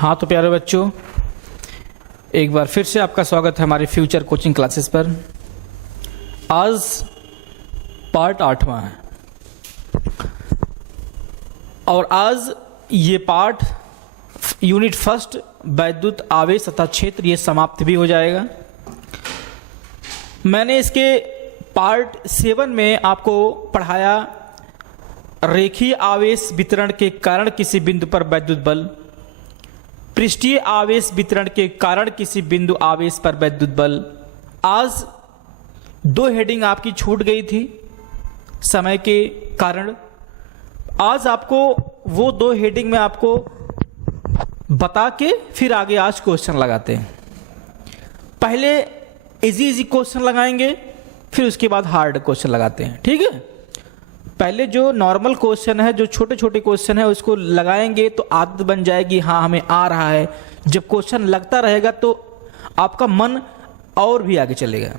हाँ तो प्यारे बच्चों, एक बार फिर से आपका स्वागत है हमारे फ्यूचर कोचिंग क्लासेस पर। आज पार्ट 8वां है और आज ये पार्ट यूनिट फर्स्ट वैद्युत आवेश तथा क्षेत्र ये समाप्त भी हो जाएगा। मैंने इसके पार्ट 7 में आपको पढ़ाया रेखीय आवेश वितरण के कारण किसी बिंदु पर वैद्युत बल, पृष्ठीय आवेश वितरण के कारण किसी बिंदु आवेश पर वैद्युत बल। आज 2 हेडिंग आपकी छूट गई थी समय के कारण। आज आपको वो 2 हेडिंग में आपको बता के फिर आगे आज क्वेश्चन लगाते हैं। पहले इजी क्वेश्चन लगाएंगे, फिर उसके बाद हार्ड क्वेश्चन लगाते हैं, ठीक है। पहले जो नॉर्मल क्वेश्चन है, जो छोटे छोटे क्वेश्चन है, उसको लगाएंगे तो आदत बन जाएगी, हाँ हमें आ रहा है। जब क्वेश्चन लगता रहेगा तो आपका मन और भी आगे चलेगा।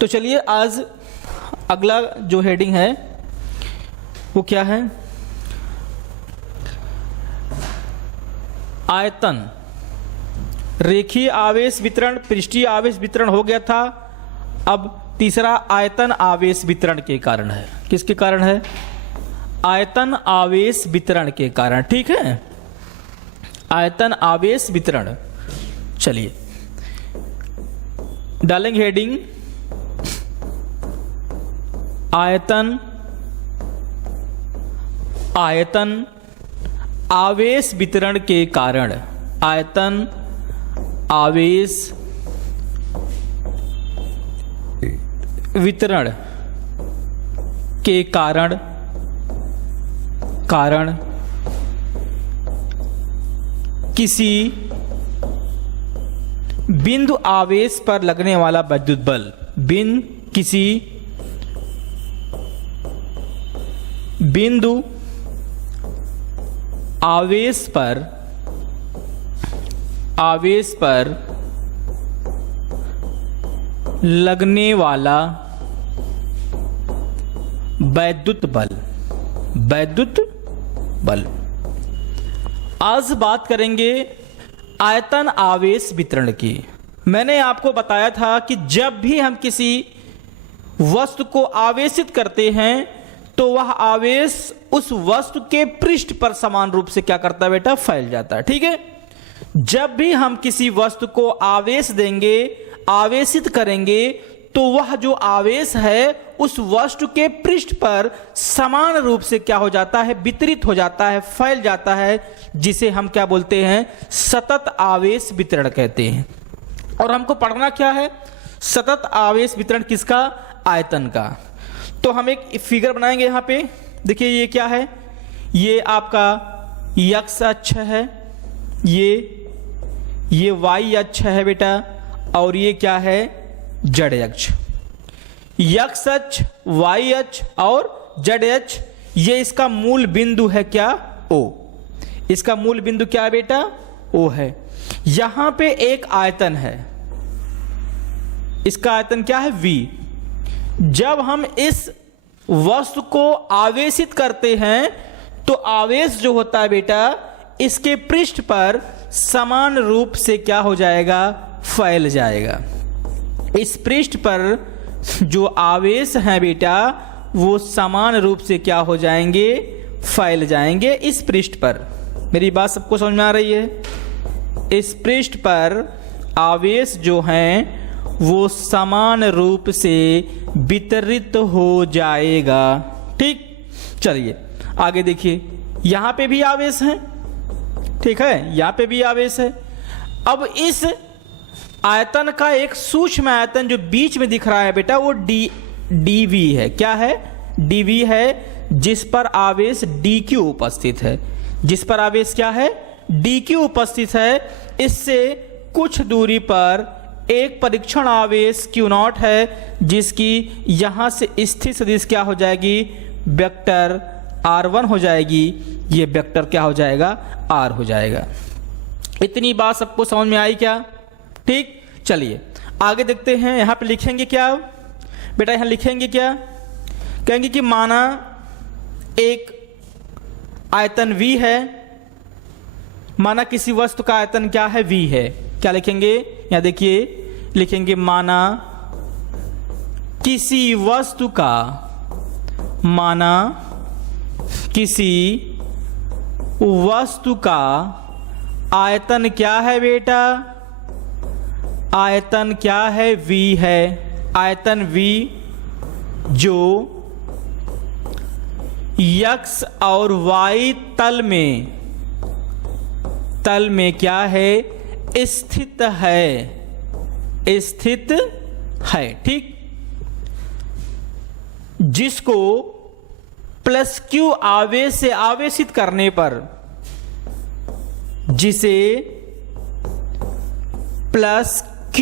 तो चलिए आज अगला जो हेडिंग है वो क्या है, आयतन। रेखीय आवेश वितरण, पृष्ठीय आवेश वितरण हो गया था। अब तीसरा आयतन आवेश वितरण के कारण है। किसके कारण है? आयतन आवेश वितरण के कारण, ठीक है। आयतन आवेश वितरण। चलिए डालेंगे हेडिंग आयतन आवेश वितरण के कारण। आयतन आवेश वितरण के कारण किसी बिंदु आवेश पर लगने वाला वैद्युत बल। किसी बिंदु आवेश पर लगने वाला वैद्युत बल। आज बात करेंगे आयतन आवेश वितरण की। मैंने आपको बताया था कि जब भी हम किसी वस्तु को आवेशित करते हैं तो वह आवेश उस वस्तु के पृष्ठ पर समान रूप से क्या करता है बेटा? फैल जाता है, ठीक है। जब भी हम किसी वस्तु को आवेश देंगे, आवेशित करेंगे, तो वह जो आवेश है उस वस्तु के पृष्ठ पर समान रूप से क्या हो जाता है? वितरित हो जाता है, फैल जाता है, जिसे हम क्या बोलते हैं? सतत आवेश वितरण कहते हैं। और हमको पढ़ना क्या है? सतत आवेश वितरण किसका? आयतन का। तो हम एक फिगर बनाएंगे यहां पे। देखिए ये क्या है? ये आपका x अक्ष है, ये y अक्ष है बेटा, और ये क्या है? z अक्ष। x अक्ष, y अक्ष और z अक्ष, ये इसका मूल बिंदु है क्या? O। इसका मूल बिंदु क्या है बेटा? O है। यहां पे एक आयतन है, इसका आयतन क्या है? V। जब हम इस वस्तु को आवेशित करते हैं तो आवेश जो होता है बेटा इसके पृष्ठ पर समान रूप से क्या हो जाएगा? फैल जाएगा। इस पृष्ठ पर जो आवेश है बेटा वो समान रूप से क्या हो जाएंगे? फैल जाएंगे इस पृष्ठ पर। मेरी बात सबको समझ में आ रही है? इस पृष्ठ पर आवेश जो हैं वो समान रूप से वितरित हो जाएगा, ठीक। चलिए आगे देखिए, यहां पे भी आवेश है, ठीक है, यहां पे भी आवेश है। अब इस आयतन का एक सूक्ष्म आयतन जो बीच में दिख रहा है बेटा वो dv है। क्या है? dv है, जिस पर आवेश dq उपस्थित है। जिस पर आवेश क्या है? dq उपस्थित है। इससे कुछ दूरी पर एक परीक्षण आवेश q0 है, जिसकी यहां से स्थित सदिश क्या हो जाएगी? वेक्टर r1 हो जाएगी। ये वेक्टर क्या हो जाएगा? r हो जाएगा। इतनी बात सबको समझ में आई क्या? ठीक। चलिए आगे देखते हैं। यहां पे लिखेंगे क्या बेटा? यहां लिखेंगे क्या? कहेंगे कि माना एक आयतन V है, माना किसी वस्तु का आयतन क्या है, v है। क्या लिखेंगे, यहां देखिए लिखेंगे माना किसी वस्तु का, माना किसी वस्तु का आयतन क्या है बेटा, आयतन क्या है, v है। आयतन v जो x और y तल में क्या है, स्थित है, स्थित है। ठीक, जिसको प्लस q आवेश से आवेशित करने पर, जिसे प्लस q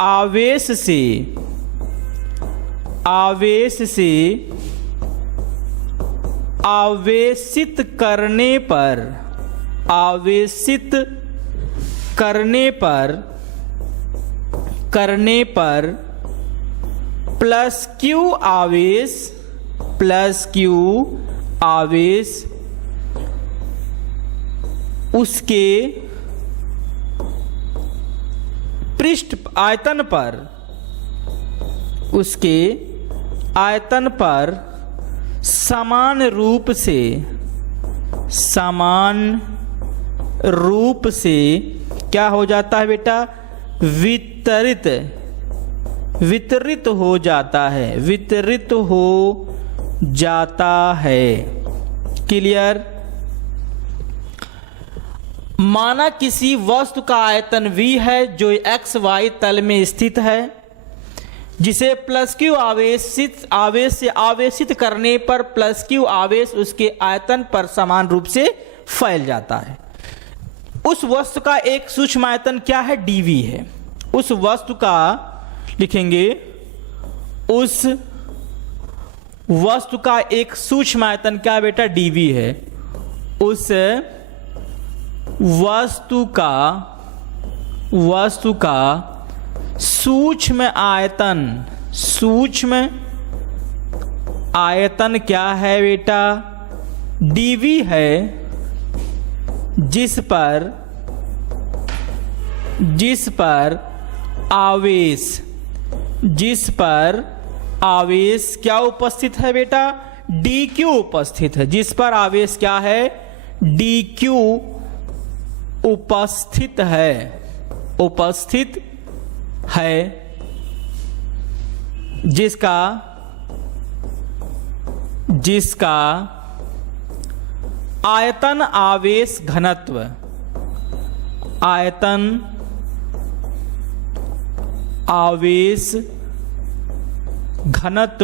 आवेश से आवेशित करने पर प्लस q आवेश उसके पृष्ठ आयतन पर समान रूप से क्या हो जाता है बेटा, वितरित हो जाता है। क्लियर। माना किसी वस्तु का आयतन v है जो x y तल में स्थित है, जिसे प्लस q आवेश से आवेशित करने पर प्लस q आवेश उसके आयतन पर समान रूप से फैल जाता है। उस वस्तु का एक सूक्ष्म आयतन क्या है, dv है। उस वस्तु का लिखेंगे, उस वस्तु का एक सूक्ष्म आयतन क्या बेटा, dv है। उस वस्तु का सूक्ष्म आयतन क्या है बेटा, dv है, जिस पर आवेश क्या उपस्थित है बेटा, dq उपस्थित है। जिस पर आवेश क्या है, dq उपस्थित है, जिसका आयतन आवेश घनत्व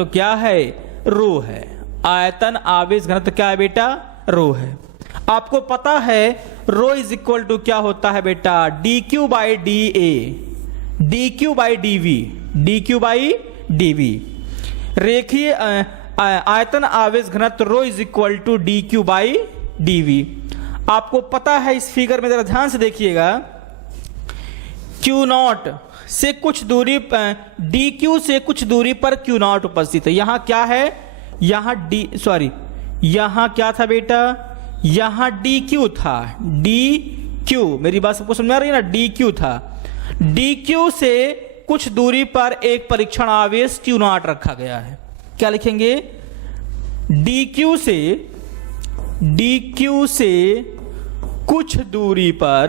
क्या है, रो है। आयतन आवेश घनत्व क्या है बेटा, रो है। आपको पता है रो इज इक्वल टू क्या होता है बेटा, dq by da, dq by dv। रेखीय आयतन आवेश घनत्व rho is equal to dq by dv। आपको पता है, इस फिगर में जरा ध्यान से देखिएगा, Q0 से कुछ दूरी dq से कुछ दूरी पर Q0 उपस्थित है। यहां क्या है, यहां क्या था बेटा, यहां dq था, dq, मेरी बात सबको समझ में आ रही है ना, dq था। dq से कुछ दूरी पर एक परीक्षण आवेश Q0 रखा गया है। क्या लिखेंगे, dq से कुछ दूरी पर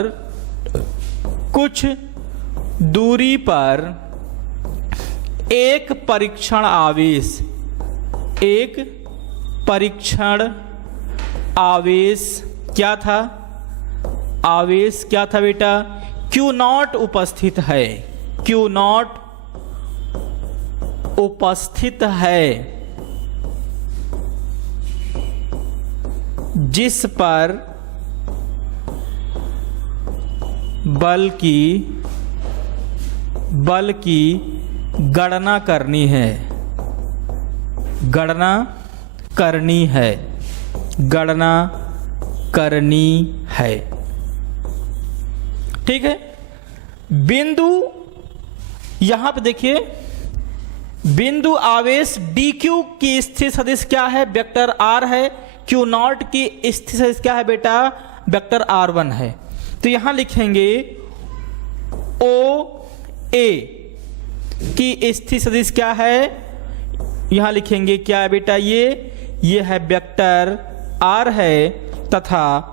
एक परीक्षण आवेश क्या था, बेटा, Q0 उपस्थित है, जिस पर बल की गणना करनी है। ठीक है। बिंदु, यहां पे देखिए, बिंदु आवेश dq की स्थिर सदिश क्या है, वेक्टर r है। क्यू नॉट की स्थिति सदिश क्या है बेटा, वेक्टर R1 है। तो यहां लिखेंगे OA की स्थिति सदिश क्या है, यहां लिखेंगे क्या है बेटा, ये है वेक्टर R है, तथा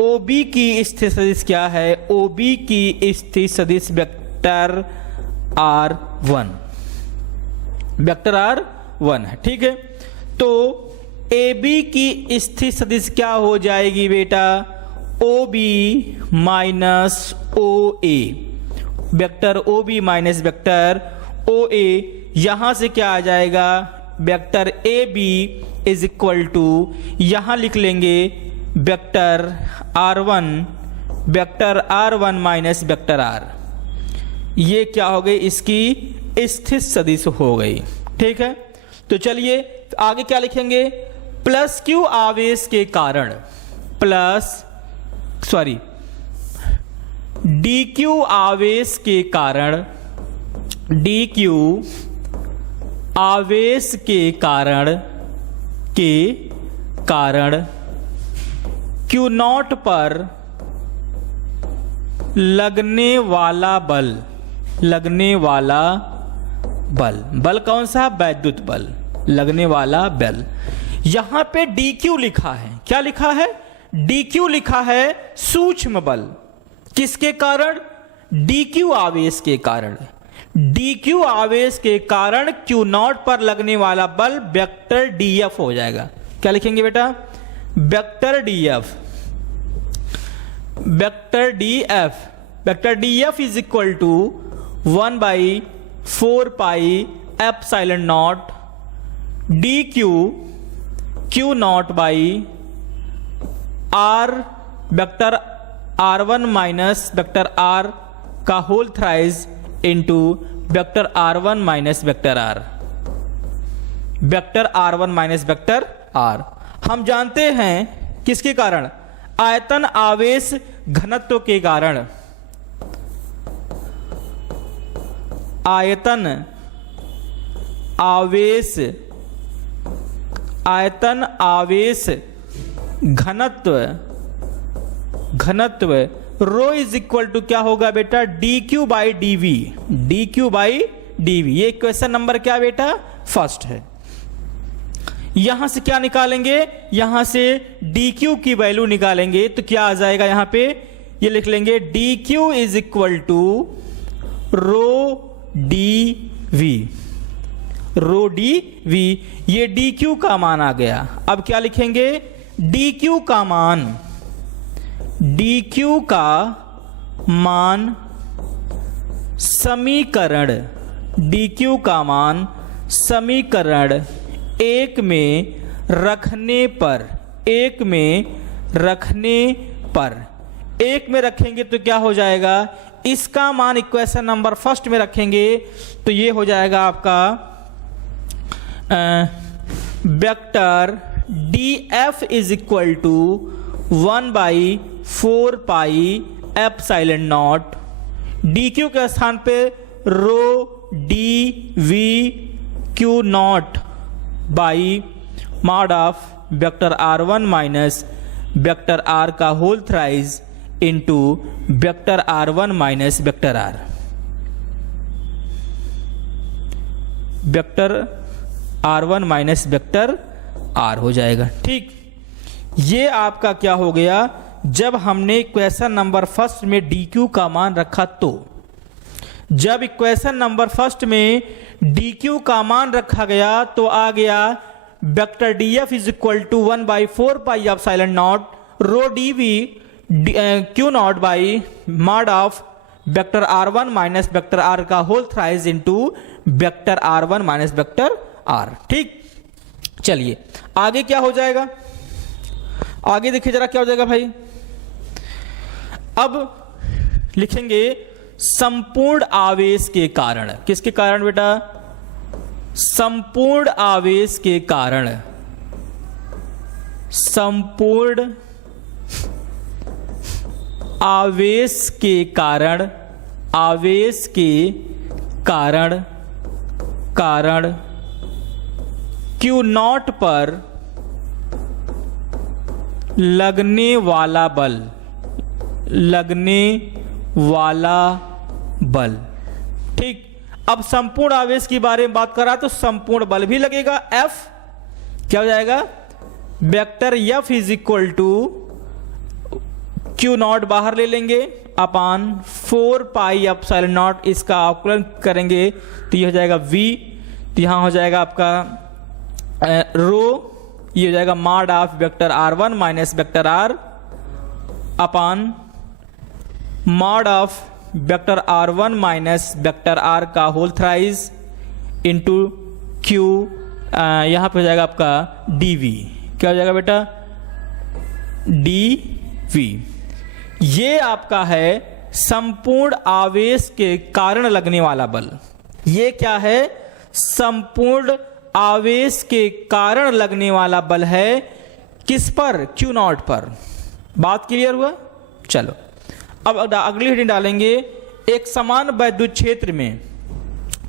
OB की स्थिति सदिश क्या है, OB की स्थिति सदिश वेक्टर R1, वेक्टर R1 है। ठीक है, तो AB की स्थिति सदिश क्या हो जाएगी बेटा, OB minus OA, vector OB minus vector OA। यहां से क्या आ जाएगा, vector AB is equal to, यहां लिख लेंगे vector R1 minus vector R। ये क्या हो गई, इसकी स्थित सदिश हो गई। ठीक है, तो चलिए आगे क्या लिखेंगे, प्लस क्यू आवेश के कारण, DQ आवेश के कारण, DQ आवेश के कारण Q नॉट पर लगने वाला बल कौन सा, वैद्युत बल, लगने वाला बल। यहां पे DQ लिखा है, क्या लिखा है, DQ लिखा है सूक्ष्म बल, किसके कारण, DQ आवेश के कारण। DQ आवेश के कारण Q नॉट पर लगने वाला बल वेक्टर DF हो जाएगा। क्या लिखेंगे बेटा, vector DF is equal to 1/4 pi epsilon naught DQ Q naught by R, vector R1 minus vector R का whole thrice into vector R1 minus vector R, vector R1 minus vector R। हम जानते हैं किसके कारण, आयतन आवेश घनत्व के कारण, आयतन आवेश घनत्व रो इज इक्वल टू क्या होगा बेटा, DQ बाई DV। ये क्वेश्चन नंबर क्या बेटा, फर्स्ट है। यहां से क्या निकालेंगे, यहां से DQ की वैल्यू निकालेंगे तो क्या आ जाएगा, यहां पे ये लिख लेंगे DQ is equal to rho DV। ये DQ का मान आ गया। अब क्या लिखेंगे, DQ का मान समीकरण, DQ का मान समीकरण एक में रखेंगे तो क्या हो जाएगा, इसका मान इक्वेशन नंबर फर्स्ट में रखेंगे तो ये हो जाएगा आपका vector DF is equal to 1/4 pi epsilon naught, DQ के स्थान पे rho DVQ naught by mod of vector R1 minus vector R का whole thrice into vector R1 minus vector R, vector R1 minus vector R हो जाएगा। ठीक, ये आपका क्या हो गया, जब हमने इक्वेशन नंबर फर्स्ट में DQ का मान रखा तो, जब इक्वेशन नंबर फर्स्ट में DQ का मान रखा गया तो आ गया vector DF is equal to 1/4 pi epsilon naught rho DV Q naught by mod of vector R1 minus vector R का whole thrice into vector R1 minus vector R। ठीक, चलिए आगे क्या हो जाएगा, आगे देखिए जरा क्या हो जाएगा भाई। अब लिखेंगे संपूर्ण आवेश के कारण, किसके कारण बेटा, संपूर्ण आवेश के कारण, संपूर्ण आवेश के कारण, आवेश के कारण Q नॉट पर लगने वाला बल, लगने वाला बल। ठीक, अब संपूर्ण आवेश के बारे में बात करा तो संपूर्ण बल भी लगेगा। F क्या हो जाएगा, vector F is equal to Q naught बाहर ले लेंगे अपान 4 पाई एप्सिलॉन नॉट, इसका अवकलन करेंगे तो ये हो जाएगा V, तो यहां हो जाएगा आपका रो, ये हो जाएगा mod of vector R1 minus vector R upon mod of vector R1 minus vector R का होल थ्राइज इंटू क्यू, यहां पे हो जाएगा आपका dV। क्या हो जाएगा बेटा, dV। ये आपका है संपूर्ण आवेश के कारण लगने वाला बल। ये क्या है, संपूर्ण आवेश के कारण लगने वाला बल है, किस पर, क्यू नॉट पर। बात क्लियर हुआ। चलो अब अगली हेडिंग डालेंगे, एक समान वैद्युत क्षेत्र में,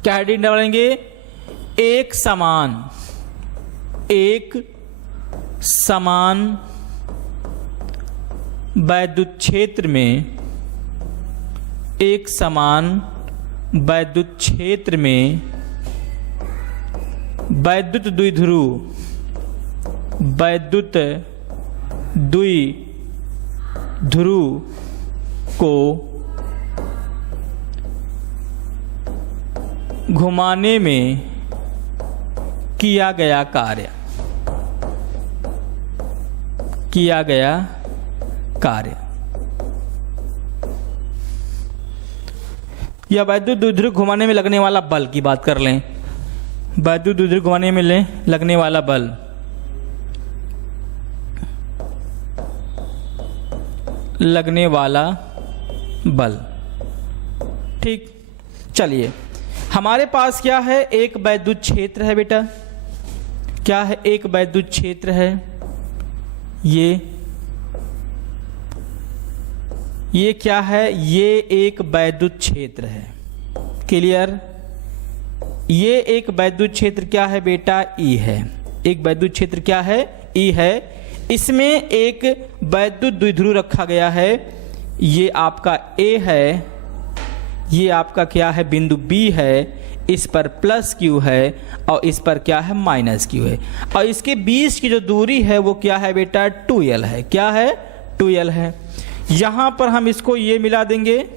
क्या हेडिंग डालेंगे, एक समान वैद्युत क्षेत्र में, एक समान वैद्युत क्षेत्र में वैद्युत द्विध्रुव को घुमाने में किया गया कार्य, या वैद्युत द्विध्रुव घुमाने में लगने वाला बल की बात कर लें। वैद्युत द्विध्रुव घुमाने में लगने वाला बल, ठीक। चलिए हमारे पास क्या है, एक वैद्युत क्षेत्र है बेटा, क्या है, एक वैद्युत क्षेत्र है। ये क्या है, ये एक वैद्युत क्षेत्र है। क्लियर। ये एक वैद्युत क्षेत्र क्या है बेटा, ई है। एक वैद्युत क्षेत्र क्या है, ई है। इसमें एक वैद्युत द्विध्रुव रखा गया है, ये आपका ए है, ये आपका क्या है, बिंदु बी है, इस पर प्लस क्यू है और इस पर क्या है, माइनस क्यू है। और इसके बीच की जो दूरी है वो क्या है बेटा, 2l है। क्या है, 2l है। यहां पर हम इसको ये मिला देंगे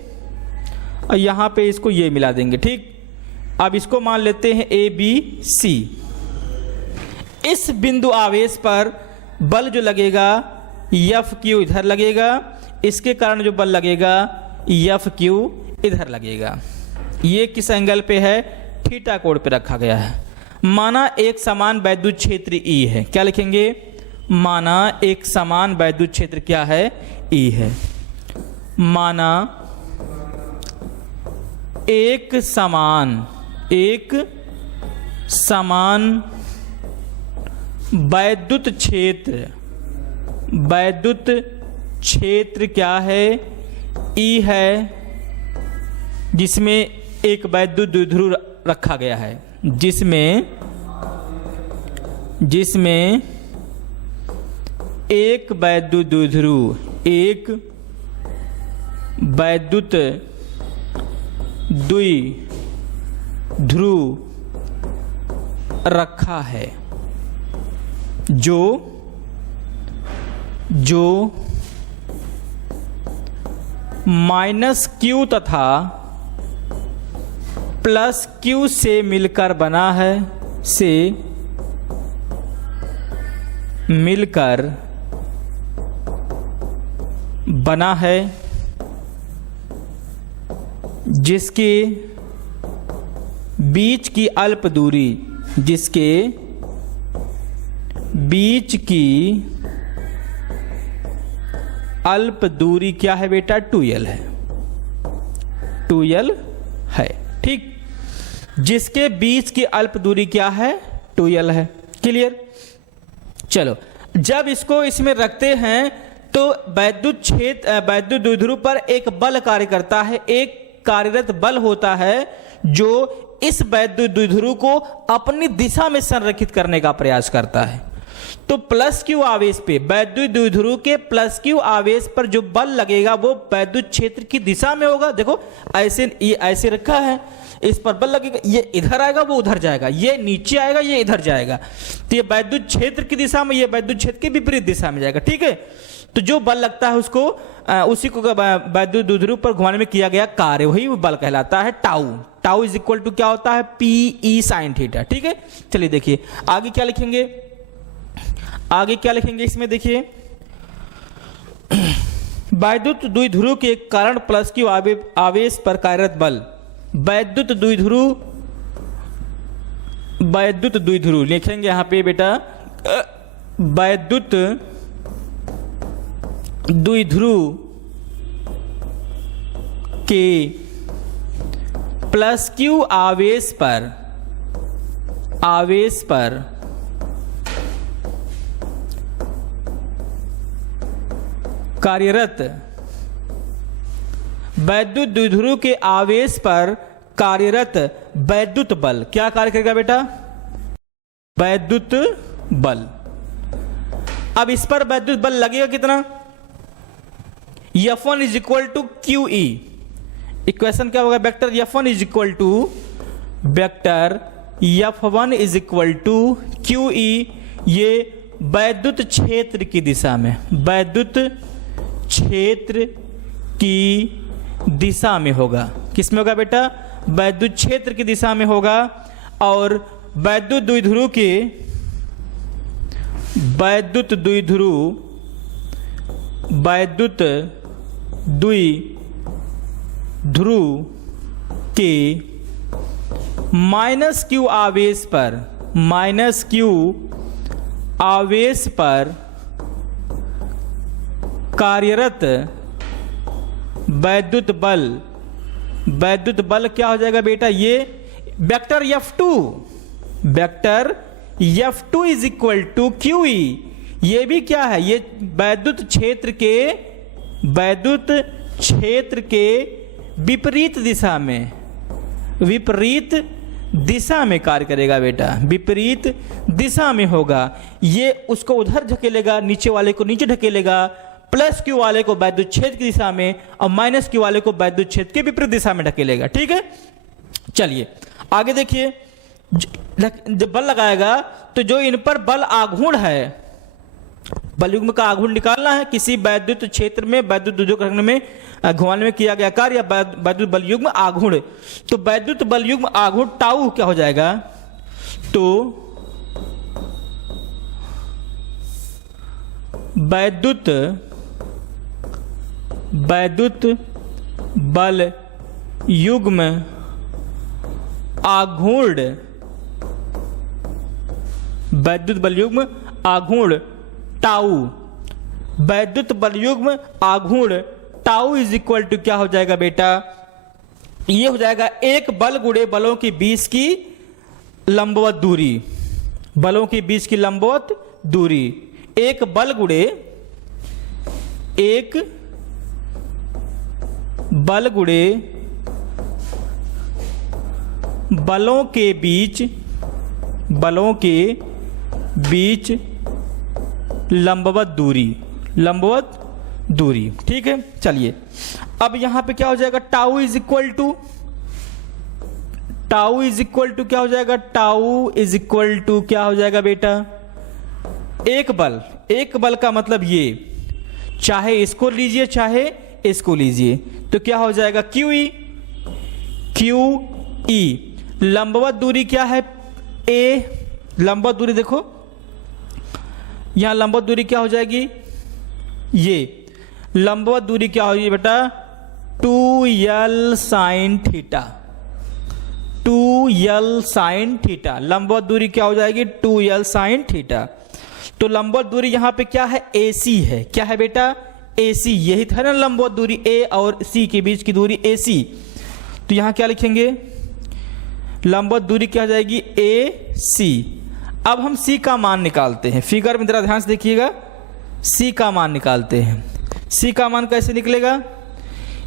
और यहां पे इसको ये मिला देंगे। ठीक, अब इसको मान लेते हैं ए बी सी। इस बिंदु आवेश पर बल जो लगेगा एफ क्यू इधर लगेगा, इसके कारण जो बल लगेगा एफ क्यू इधर लगेगा। ये किस एंगल पे है, थीटा कोण पे रखा गया है। माना एक समान वैद्युत क्षेत्र ई है, क्या लिखेंगे, माना एक समान वैद्युत क्षेत्र क्या है, ई है। माना एक समान वैद्युत क्षेत्र क्या है, ई है, जिसमें एक वैद्युत द्विध्रुव रखा गया है, जिसमें एक वैद्युत द्विध्रुव रखा है, जो माइनस क्यू तथा प्लस क्यू से मिलकर बना है, जिसके बीच की अल्प दूरी, क्या है बेटा, 2l है। 2l है। ठीक, जिसके बीच की अल्प दूरी क्या है, 2l है। क्लियर। चलो, जब इसको इसमें रखते हैं तो वैद्युत द्विध्रुव पर एक बल कार्य करता है, एक कार्यरत बल होता है जो इस वैद्युत द्विध्रुव को अपनी दिशा में संरेखित करने का प्रयास करता है। तो प्लस क्यू आवेश पे, वैद्युत द्विध्रुव के प्लस क्यू आवेश पर जो बल लगेगा वो वैद्युत क्षेत्र की दिशा में होगा। देखो ऐसे, ये ऐसे रखा है, इस पर बल लगेगा, ये इधर आएगा वो उधर जाएगा, ये नीचे आएगा ये इधर जाएगा, तो ये वैद्युत क्षेत्र की दिशा में, ये वैद्युत क्षेत्र के विपरीत दिशा में जाएगा। ठीक है, तो जो बल लगता है उसको उसी को वैद्युत द्विध्रुव पर घुमाने में किया गया कार्य, वही बल कहलाता है tau. Tau is equal to क्या होता है, पी ई साइन थीटा। ठीक है, चलिए देखिए आगे क्या लिखेंगे, आगे क्या लिखेंगे इसमें देखिए, वैद्युत द्विध्रुव के कारण प्लस क्यू आवेश पर कार्यरत बल, वैद्युत द्विध्रुव लिखेंगे यहां पे बेटा, वैद्युत द्विध्रुव के प्लस क्यू आवेश पर कार्यरत, वैद्युत द्विध्रुव के आवेश पर कार्यरत वैद्युत बल क्या कार्य करेगा बेटा, वैद्युत बल। अब इस पर वैद्युत बल लगेगा कितना, F1 is equal to Q E, equation क्या होगा vector F1 is equal to vector F1 is equal to Q E, ये वैद्युत क्षेत्र की दिशा में, वैद्युत क्षेत्र की दिशा में होगा। किस में होगा बेटा, वैद्युत क्षेत्र की दिशा में होगा। और वैद्युत द्विध्रुव के, वैद्युत द्विध्रुव के माइनस क्यू आवेश पर, माइनस क्यू आवेश पर कार्यरत वैद्युत बल, वैद्युत बल क्या हो जाएगा बेटा, ये vector F2, vector F2 is equal to Q E, ये भी क्या है, ये वैद्युत क्षेत्र के विपरीत दिशा में, विपरीत दिशा में कार्य करेगा बेटा, विपरीत दिशा में होगा। ये उसको उधर धकेलेगा, नीचे वाले को नीचे धकेलेगा, प्लस क्यू वाले को वैद्युत क्षेत्र की दिशा में और माइनस क्यू वाले को वैद्युत क्षेत्र के विपरीत दिशा में ढकेलेगा। ठीक है, चलिए आगे देखिए, जब बल लगाएगा तो जो इन पर बल आघूर्ण है, बलयुग्म का आघूर्ण निकालना है, किसी वैद्युत क्षेत्र में वैद्युत द्विध्रुव रखने में घुमाने में किया गया कार्य या वैद्युत बलयुग्म आघूर्ण, तो वैद्युत बलयुग्म आघूर्ण टाउ क्या हो जाएगा, तो वैद्युत बल युग्म आघूर्ण, वैद्युत बलयुग्म आघूर्ण टाउ, वैद्युत बलयुग्म आघूर्ण टाउ इज इक्वल टू क्या हो जाएगा बेटा, ये हो जाएगा एक बल गुणे बलों के बीच की लंबवत दूरी, बलों के बीच की लंबवत दूरी, एक बल गुणे, एक बल गुणे बलों के बीच, बलों के बीच लंबवत दूरी, लंबवत दूरी। ठीक है, चलिए अब यहां पे क्या हो जाएगा, tau is equal to, tau is equal to क्या हो जाएगा, टाउ इज इक्वल टू क्या हो जाएगा बेटा, एक बल, एक बल का मतलब ये, चाहे इसको लीजिए चाहे इसको लीजिए, तो क्या हो जाएगा क्यू ई, क्यू ई। लंबवत दूरी क्या है, ए, लंबवत दूरी देखो यहां लंबवत दूरी क्या हो जाएगी, ये लंबवत दूरी क्या होगी बेटा, 2l sine theta, 2l sine theta, लंबवत दूरी क्या हो जाएगी 2l साइन थीटा। तो लंबवत दूरी यहां पे क्या है, AC है, क्या है बेटा AC, यही था ना लंबवत दूरी A और C के बीच की दूरी AC, तो यहां क्या लिखेंगे, लंबवत दूरी क्या हो जाएगी AC। अब हम C का मान निकालते हैं, फिगर में जरा ध्यान से देखिएगा, C का मान निकालते हैं। C का मान कैसे निकलेगा,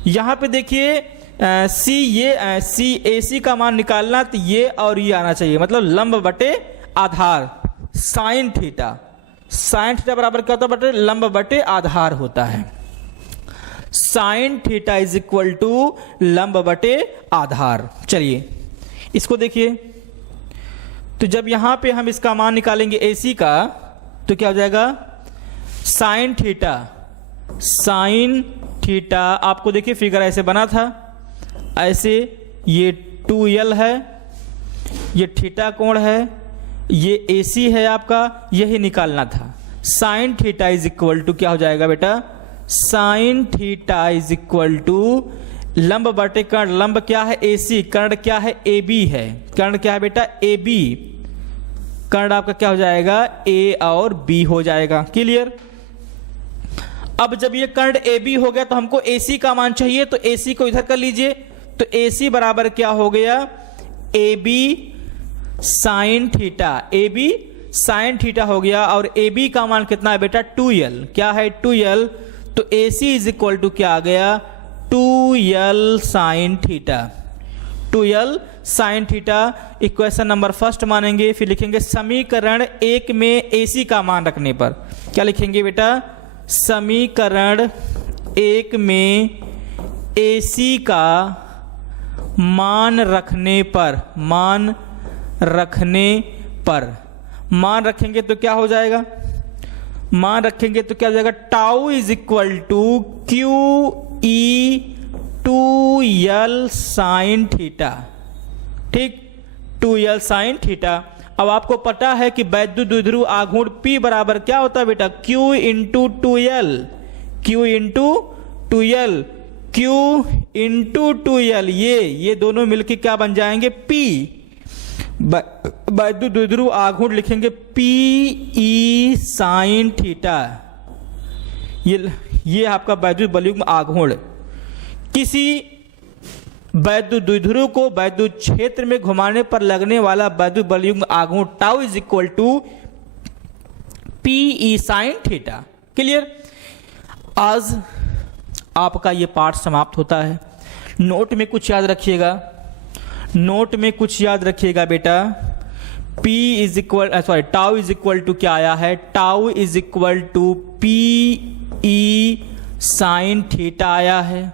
यहां पे देखिए C, ये C AC का मान निकालना तो ये और ये आना चाहिए, मतलब लंब बटे आधार साइन थीटा, साइन थीटा बराबर क्या होता है बेटा, लंब बटे आधार होता है। Sine theta is equal to लंब बटे आधार। चलिए इसको देखिए, तो जब यहां पे हम इसका मान निकालेंगे AC का तो क्या हो जाएगा, साइन थीटा आपको देखिए फिगर ऐसे बना था, ऐसे ये 2L है, ये थीटा कोण है, ये AC है आपका, यही निकालना था। Sine theta is equal to क्या हो जाएगा बेटा, sine theta is equal to लंब बटे कर्ण, लंब क्या है AC, कर्ण क्या है AB है, कर्ण क्या है बेटा AB, कर्ण आपका क्या हो जाएगा A और B हो जाएगा। क्लियर। अब जब ये कर्ण AB हो गया तो हमको AC का मान चाहिए, तो AC को इधर कर लीजिए, तो AC बराबर क्या हो गया, AB sine theta, AB sine theta हो गया, और AB का मान कितना है बेटा 2L, क्या है 2L, तो AC इज इक्वल टू क्या आ गया 2L sine theta, 2L sine theta. Equation number first मानेंगे, फिर लिखेंगे समीकरण 1 में AC का मान रखने पर, क्या लिखेंगे बेटा, समीकरण 1 में AC का मान रखने पर, मान रखेंगे तो क्या हो जाएगा, मान रखेंगे तो क्या हो जाएगा, tau is equal to QE 2L sine theta, ठीक 2L साइन थीटा। अब आपको पता है कि वैद्युत द्विध्रुव आघूर्ण P बराबर क्या होता है बेटा, Q into 2L, Q into 2L, Q into 2L, ये दोनों मिलके क्या बन जाएंगे P, वैद्युत द्विध्रुव आघूर्ण लिखेंगे PE साइन थीटा, ये आपका वैद्युत बलयुग्म आघूर्ण। किसी वैद्युत द्विध्रुव को वैद्युत क्षेत्र में घुमाने पर लगने वाला वैद्युत बलयुग्म आघूर्ण tau is equal to PE sine theta. Clear. आज आपका ये पाठ समाप्त होता है। नोट में कुछ याद रखिएगा, नोट में कुछ याद रखिएगा बेटा, टाउ इज इक्वल टू क्या आया है, tau is equal to PE sine theta आया है।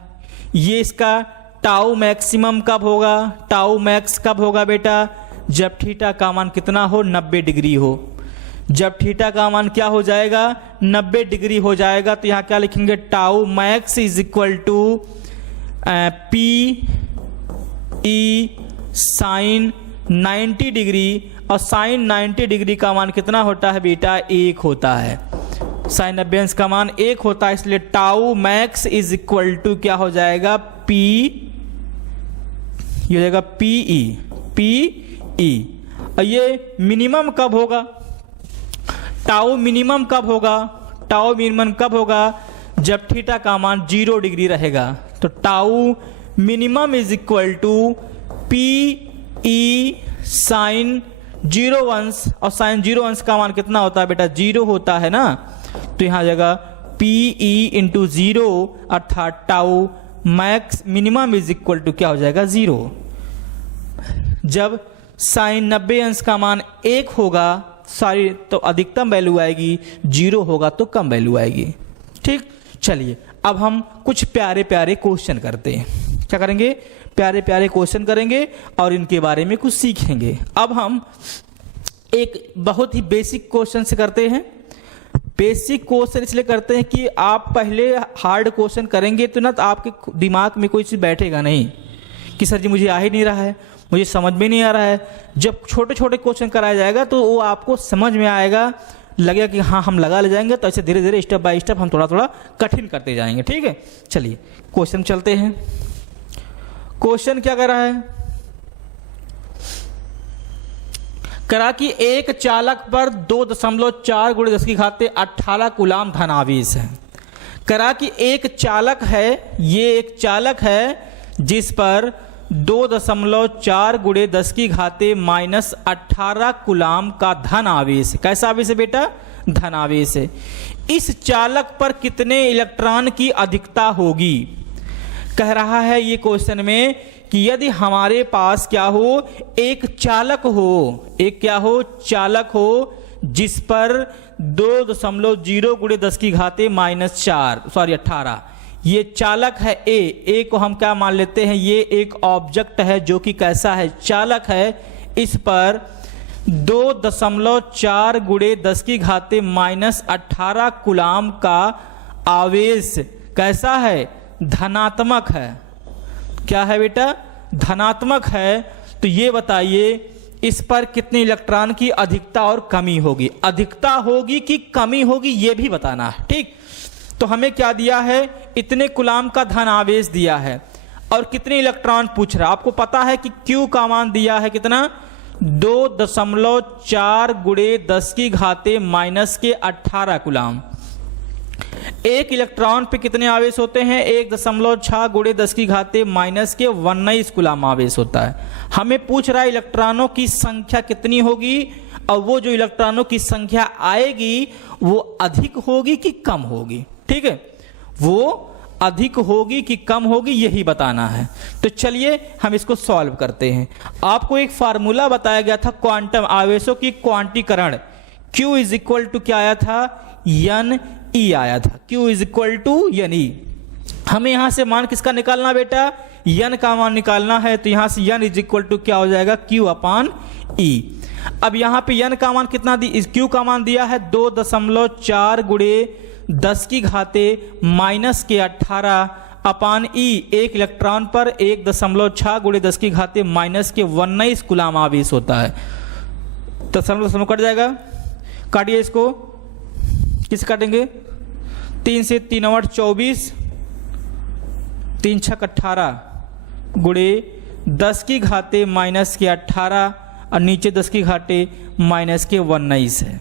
ये इसका टाउ मैक्सिमम कब होगा, टाउ मैक्स कब होगा बेटा, जब थीटा का मान कितना हो 90 डिग्री हो, जब थीटा का मान क्या हो जाएगा 90 डिग्री हो जाएगा, तो यहां क्या लिखेंगे, tau max is equal to PE sine 90 degree, और साइन 90 डिग्री का मान कितना होता है बेटा 1 होता है, साइन 90 अंश का मान 1 होता है, इसलिए tau max is equal to क्या हो जाएगा ये हो जाएगा PE। और ये मिनिमम कब होगा, टाउ मिनिमम कब होगा, टाउ मिनिमम कब होगा, जब थीटा का मान 0 डिग्री रहेगा, तो tau minimum is equal to PE sine 0 अंश, और साइन 0 अंश का मान कितना होता है बेटा 0 होता है ना, तो यहां जगह PE इंटू 0 अर्थात tau max minimum is equal to क्या हो जाएगा 0। जब साइन 90 अंश का मान 1 होगा सारी तो अधिकतम वैल्यू आएगी, 0 होगा तो कम वैल्यू आएगी। ठीक, चलिए अब हम कुछ प्यारे प्यारे क्वेश्चन करते हैं। क्या करेंगे, प्यारे प्यारे क्वेश्चन करेंगे और इनके बारे में कुछ सीखेंगे। अब हम एक बहुत ही बेसिक क्वेश्चन से करते हैं। बेसिक क्वेश्चन इसलिए करते हैं कि आप पहले हार्ड क्वेश्चन करेंगे तो ना तो आपके दिमाग में कोई चीज़ बैठेगा नहीं कि सर जी मुझे आ ही नहीं रहा है, मुझे समझ में नहीं आ रहा है। जब छोटे छोटे क्वेश्चन कराया जाएगा तो वो आपको समझ में आएगा, लगेगा कि हाँ हम लगा ले जाएंगे। तो ऐसे धीरे धीरे स्टेप बाय स्टेप हम थोड़ा थोड़ा कठिन करते जाएंगे। ठीक है, चलिए क्वेश्चन चलते हैं। क्वेश्चन क्या कर रहा है, करा कि एक चालक पर 2.4 × 10⁻18 कूलाम धनावेश है। करा कि एक चालक है, ये एक चालक है जिस पर 2.4 × 10⁻18 कूलाम का धन आवेश। कैसा आवेश है बेटा, धन आवेश है। इस चालक पर कितने इलेक्ट्रॉन की अधिकता होगी। कह रहा है ये क्वेश्चन में कि यदि हमारे पास क्या हो, एक चालक हो, एक क्या हो, चालक हो जिस पर 2.0 गुणे 10 की घाते -4 ये चालक है ए को हम क्या मान लेते हैं, ये एक ऑब्जेक्ट है जो कि कैसा है, चालक है। इस पर 2.4 गुणे 10 की घाते -18 कूलाम का आवेश कैसा है, धनात्मक है। क्या है बेटा, धनात्मक है। तो ये बताइए इस पर कितने इलेक्ट्रॉन की अधिकता और कमी होगी, अधिकता होगी कि कमी होगी, ये भी बताना है। ठीक, तो हमें क्या दिया है, इतने कूलाम का धन आवेश दिया है और कितने इलेक्ट्रॉन पूछ रहा है। आपको पता है कि Q का मान दिया है कितना, 2.4 गुणे 10 की घाते -18 कूलाम। एक इलेक्ट्रॉन पे कितने आवेश होते हैं, 1.6 गुणे 10 की घाते -19 कूलाम आवेश होता है। हमें पूछ रहा है इलेक्ट्रॉनों की संख्या कितनी होगी और वो जो इलेक्ट्रॉनों की संख्या आएगी वो अधिक होगी कि कम होगी। ठीक है, वो अधिक होगी कि कम होगी, यही बताना है। तो चलिए हम इसको सॉल्व करते हैं। आपको एक फार्मूला बताया गया था क्वांटम आवेशों की क्वांटीकरण, Q इज इक्वल टू क्या आया था, N E आया था। Q is equal to N E। हमें यहां से मान किसका निकालना बेटा, N का मान निकालना है। तो यहां से N इज इक्वल टू क्या हो जाएगा, Q अपान E। अब यहां पे N का मान कितना Q का मान दिया है 2.4 गुणे 10 की घाते -18 अपान E। एक इलेक्ट्रॉन पर 1.6 गुणे 10 की घाते -19 कूलाम आवेश होता है। दशमलव कट जाएगा, काटिए इसको, किस काटेंगे, 3 से 3 8 24, 3 6 18 गुणे 10 की घाते -18 और नीचे 10 की घाटे -19 है।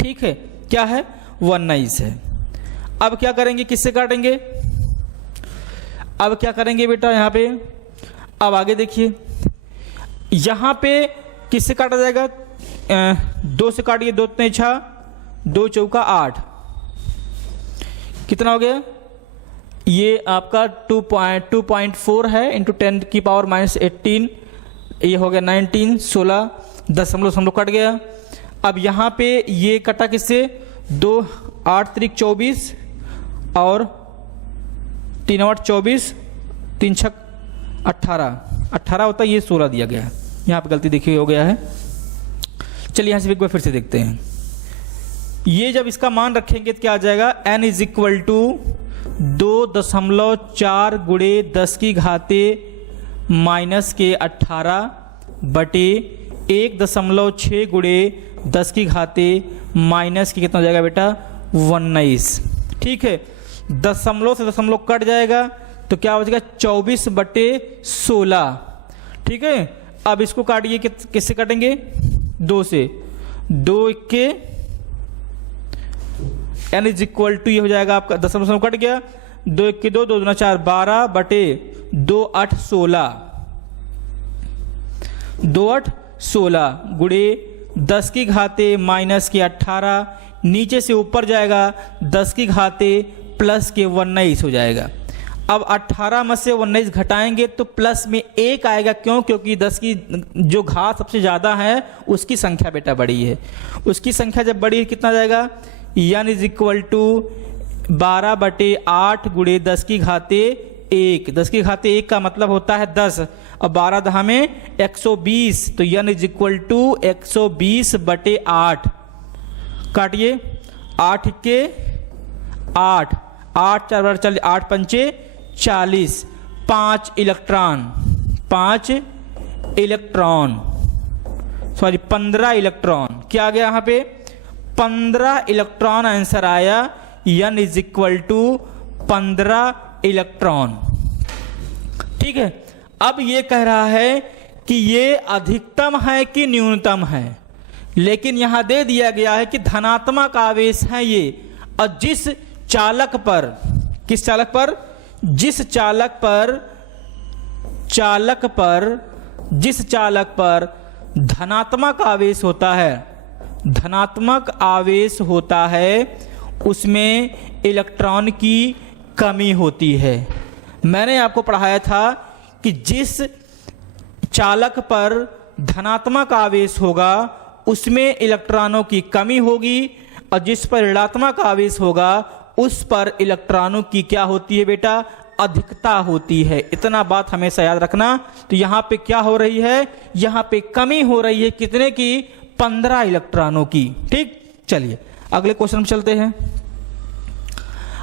ठीक है, क्या है, 19 है। अब क्या करेंगे, किससे काटेंगे, अब क्या करेंगे बेटा यहां पे, अब आगे देखिए यहां पे किससे काटा जाएगा, 2 से काटिए, 2 3 6, 2 चौका 8, कितना हो गया, ये आपका 2.4 है इंटू 10 की पावर -18, ये हो गया 19, 16 दशमलव कट गया। अब यहाँ पे ये कटा किससे, 2 8 3 24 और 3 8 24, 3 6 18 होता है, ये 16 दिया गया है। यहाँ पे गलती देखिए हो गया है। चलिए यहाँ से एक बार फिर से देखते हैं। ये जब इसका मान रखेंगे तो क्या आ जाएगा, n इज इक्वल टू 2.4 गुणे 10 की घाते -18 बटे 1.6 गुणे 10 की घाते माइनस की कितना हो जाएगा बेटा, 19। ठीक है, दशमलव से दशमलव कट जाएगा तो क्या हो जाएगा, 24 बटे 16। ठीक है, अब इसको काटिए, किससे काटेंगे, 2 से, 2 के n इज इक्वल टू ये हो जाएगा आपका, दशमलव कट गया, 2 1 2, 2 2 4 12 बटे 2 8 16, 2 8 16 गुणे 10 की घाते -18, नीचे से ऊपर जाएगा 10 की घाते +19 हो जाएगा। अब 18 में से 19 घटाएंगे तो प्लस में 1 आएगा, क्यों, क्योंकि 10 की जो घात सबसे ज़्यादा है उसकी संख्या बेटा बड़ी है। उसकी संख्या जब बड़ी है कितना जाएगा, n इज इक्वल टू 12 बटे 8 गुणे 10 की घाते 1। 10 की घाते 1 का मतलब होता है 10 और 12 दहा में 120, तो n इज इक्वल टू 120 बटे 8। काटिए, 8 के 8, 8 4 बार चल, 8 पंचे 40, 5 इलेक्ट्रॉन, 15 इलेक्ट्रॉन, क्या आ गया यहाँ पे, 15 इलेक्ट्रॉन आंसर आया। n is equal to 15 electron. ठीक है, अब ये कह रहा है कि ये अधिकतम है कि न्यूनतम है, लेकिन यहां दे दिया गया है कि धनात्मक आवेश है ये, और जिस चालक पर, किस चालक पर, जिस चालक पर धनात्मक आवेश होता है, धनात्मक आवेश होता है, उसमें इलेक्ट्रॉन की कमी होती है। मैंने आपको पढ़ाया था कि जिस चालक पर धनात्मक आवेश होगा उसमें इलेक्ट्रॉनों की कमी होगी, और जिस पर ऋणात्मक आवेश होगा उस पर इलेक्ट्रॉनों की क्या होती है बेटा, अधिकता होती है। इतना बात हमेशा याद रखना। तो यहां पे क्या हो रही है, यहां पे कमी हो रही है कितने की, 15 इलेक्ट्रॉनों की। ठीक, चलिए अगले क्वेश्चन में चलते हैं।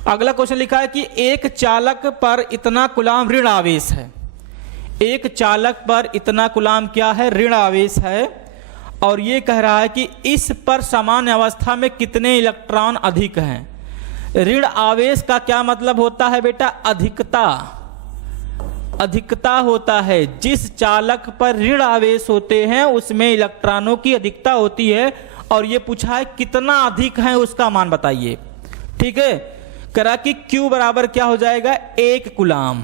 अगला क्वेश्चन लिखा है कि एक चालक पर इतना कूलाम ऋण आवेश है। एक चालक पर इतना कूलाम क्या है, ऋण आवेश है, और ये कह रहा है कि इस पर सामान्य अवस्था में कितने इलेक्ट्रॉन अधिक हैं। ऋण आवेश का क्या मतलब होता है बेटा, अधिकता। अधिकता होता है, जिस चालक पर ऋण आवेश होते हैं उसमें इलेक्ट्रॉनों की अधिकता होती है, और ये पूछा है कितना अधिक है उसका मान बताइए। ठीक है, करा कि Q बराबर क्या हो जाएगा, 1 कूलाम।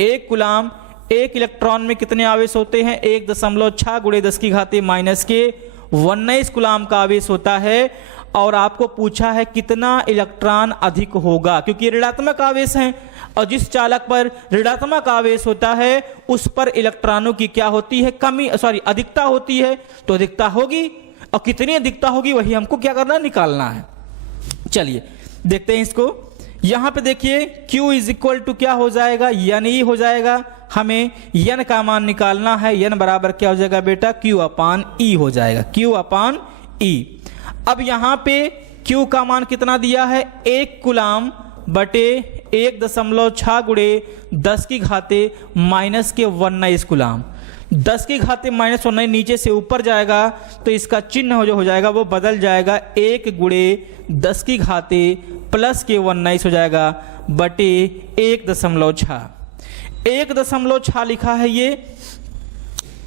1 कूलाम, 1 इलेक्ट्रॉन में कितने आवेश होते हैं, 1.6 गुणे 10 की घाते माइनस के 19 कूलाम का आवेश होता है। और आपको पूछा है कितना इलेक्ट्रॉन अधिक होगा, क्योंकि ऋणात्मक आवेश है, और जिस चालक पर ऋणात्मक आवेश होता है उस पर इलेक्ट्रॉनों की क्या होती है, कमी, अधिकता होती है। तो अधिकता होगी, और कितनी अधिकता होगी वही हमको क्या करना है, निकालना है। चलिए देखते हैं इसको। यहां पे देखिए Q इज इक्वल टू क्या हो जाएगा, N E हो जाएगा। हमें N का मान निकालना है। N बराबर क्या हो जाएगा बेटा, Q अपान E हो जाएगा, Q अपान E। अब यहां पे Q का मान कितना दिया है, 1 कूलाम बटे 1.6 गुणे 10 की घाते माइनस के 19 कूलाम। 10 की घाते माइनस 19 नीचे से ऊपर जाएगा तो इसका चिन्ह जो हो जाएगा वो बदल जाएगा, 1 गुणे 10 की घाते प्लस के 19 हो जाएगा बटे 1.6। 1.6 लिखा है ये।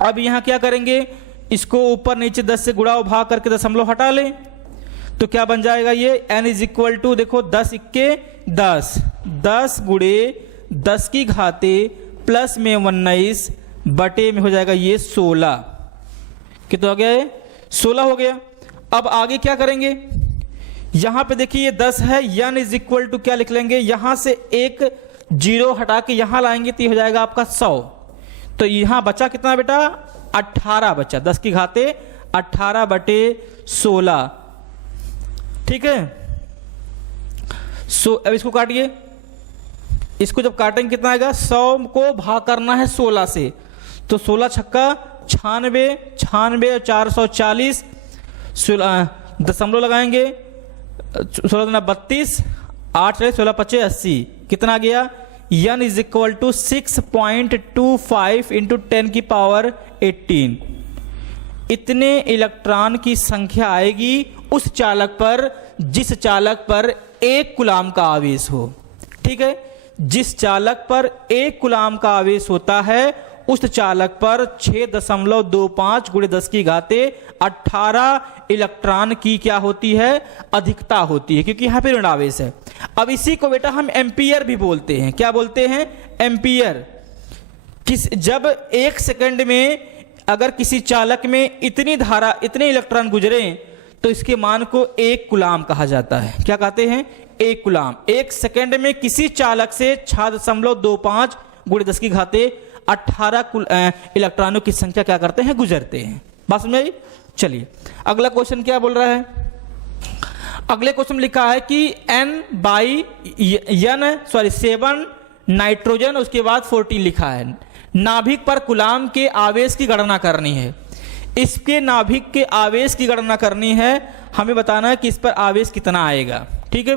अब यहां क्या करेंगे, इसको ऊपर नीचे 10 से गुणा भाग करके दशमलव हटा लें तो क्या बन जाएगा ये, n इज इक्वल टू देखो 10 इक्के 10, 10 गुणे 10 की घाते प्लस में 19 बटे में हो जाएगा ये 16। कितना हो गया ये, 16 हो गया। अब आगे क्या करेंगे, यहां पे देखिए ये 10 है, n इज इक्वल टू क्या लिख लेंगे, यहां से एक 0 हटा के यहां लाएंगे तो ये हो जाएगा आपका 100। तो यहां बचा कितना बेटा, 18 बचा, 10 की घाते 18 बटे 16। ठीक है, अब इसको काटिए। इसको जब काटेंगे कितना आएगा, 100 को भाग करना है 16 से, तो 16 छक्का 96, 96 और 440, दशमलव लगाएंगे, 16 दूना 32, 8 16 25 80। कितना गया, n is equal to 6.25 into 10 की पावर 18। इतने इलेक्ट्रॉन की संख्या आएगी उस चालक पर जिस चालक पर 1 कूलाम का आवेश हो। ठीक है, जिस चालक पर 1 कूलाम का आवेश होता है उस चालक पर 6.25 गुणे 10 की घाते 18 इलेक्ट्रॉन की क्या होती है, अधिकता होती है, क्योंकि यहां पे ऋण आवेश है। अब इसी को बेटा हम एम्पियर भी बोलते हैं। क्या बोलते हैं, एम्पियर। जब 1 सेकंड में अगर किसी चालक में इतनी धारा, इतने इलेक्ट्रॉन गुजरे तो इसके मान को 1 कूलाम कहा जाता है। क्या कहते हैं, 1 कूलाम। 1 सेकंड में किसी चालक से 6.25 गुणे 10 की घाते 18 इलेक्ट्रॉनों की संख्या क्या करते हैं, गुजरते हैं। बात समझ आई। चलिए अगला क्वेश्चन क्या बोल रहा है। अगले क्वेश्चन लिखा है कि n/7 नाइट्रोजन, उसके बाद 14 लिखा है। नाभिक पर कूलाम के आवेश की गणना करनी है। इसके नाभिक के आवेश की गणना करनी है, हमें बताना है कि इस पर आवेश कितना आएगा। ठीक है,